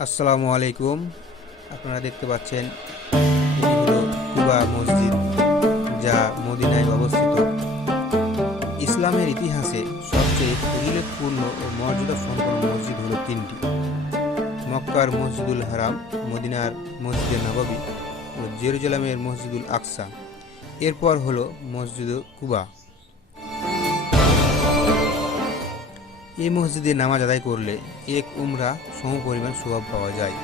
আসসালামু আলাইকুম। আপনারা দেখতে পাচ্ছেন কুবা মসজিদ, যা মদিনায় অবস্থিত। ইসলামের ইতিহাসে সবচেয়ে উল্লেখপূর্ণ ও মর্যাদা সম্পন্ন মসজিদ হলো তিনটি। মক্কার মসজিদুল হারাম, মদিনার মসজিদে নবাবী ও জেরুজালামের মসজিদুল আকসা। এরপর হলো মসজিদ কুবা। এই মসজিদে নামাজ আদায় করলে এক উমরা সমপরিমাণ সওয়াব পাওয়া যায়।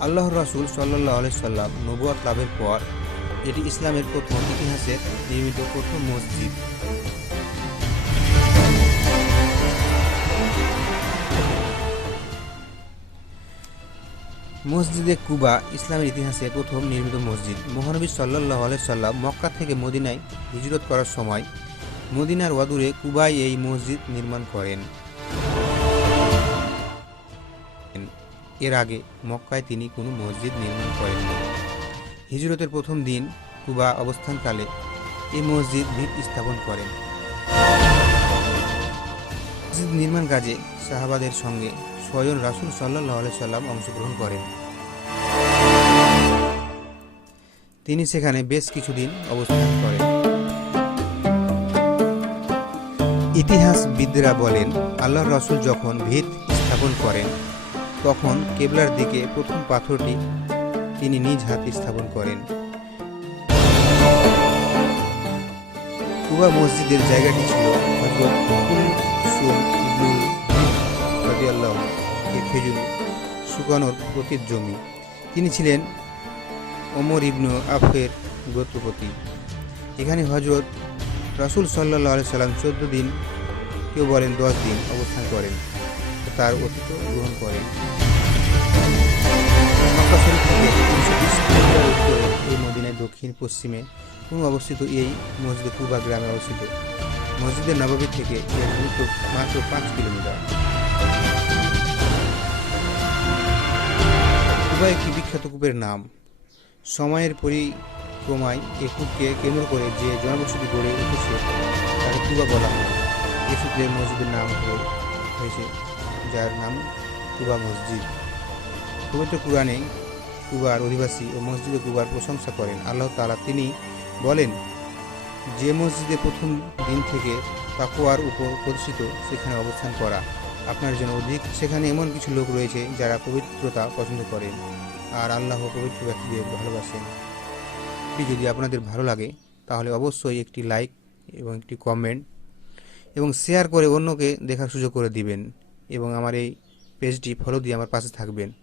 আল্লাহর রাসূল আলাইহি সাল্লাম নবুয়ত লাভের পর এটি ইসলামের প্রথম ইতিহাসে নির্মিত প্রথম মসজিদ। মসজিদে কুবা ইসলামের ইতিহাসে প্রথম নির্মিত মসজিদ। মহানবী আলাইহি সাল্লাম মক্কা থেকে মদিনায় হিজরত করার সময় মদিনার ওয়াদুরে কুবায় এই মসজিদ নির্মাণ করেন। এর আগে মক্কায় তিনি কোনো মসজিদ নির্মাণ করেননি। হিজরতের প্রথম দিন কুবা অবস্থানকালে এই মসজিদ ভিত স্থাপন করেন। মসজিদ নির্মাণ কাজে শাহাবাদের সঙ্গে স্বয়ং রাসুল সাল্লাহ সাল্লাম অংশগ্রহণ করেন। তিনি সেখানে বেশ কিছুদিন অবস্থান করেন। ইতিহাসবিদরা বলেন আল্লাহ রসুল যখন ভিত স্থাপন করেন, তখন কেবলার দিকে প্রথম পাথরটি তিনি নিজ হাতে স্থাপন করেন। কুবা মসজিদের জায়গাটি ছিল খেজুর শুকানোর প্রতির জমি। তিনি ছিলেন ওমর ইবনু আফের গোত্রপতি। এখানে হজরত রাসূল সাল্লাহ আলি সাল্লাম চোদ্দ দিন কেউ বলেন দশ দিন অবস্থান করেন, তার অতীত গ্রহণ করেন। এই মদিনায় দক্ষিণ পশ্চিমে কোনো অবস্থিত এই মসজিদ কুবা গ্রামে অবস্থিত। মসজিদের নবাবী থেকে এর দূরত্ব মাত্র পাঁচ কিলোমিটার। কুবা একটি বিখ্যাত কূপের নাম। সময়ের পরিক্রমায় এই কূপকে কেন্দ্র করে যে জনবসতি গড়ে উঠেছে, তাকে কুবা বলা হয়। সূত্রে মসজিদের নাম হয়ে- হয়েছে, যার নাম কুবা মসজিদ। পবিত্র কুরআনে কুবার অধিবাসী ও মসজিদে কুবার প্রশংসা করেন আল্লাহ তালা তিনি বলেন, যে মসজিদে প্রথম দিন থেকে তাকুয়ার উপর প্রতিষ্ঠিত, সেখানে অবস্থান করা। আপনার জন্য অধিক, সেখানে এমন কিছু লোক রয়েছে যারা পবিত্রতা পছন্দ করেন আর আল্লাহ পবিত্র ব্যক্তিদের ভালোবাসেন। এটি যদি আপনাদের ভালো লাগে, তাহলে অবশ্যই একটি লাইক এবং একটি কমেন্ট এবং শেয়ার করে অন্যকে দেখার সুযোগ করে দিবেন এবং আমার এই পেজটি ফলো দিয়ে আমার পাশে থাকবেন।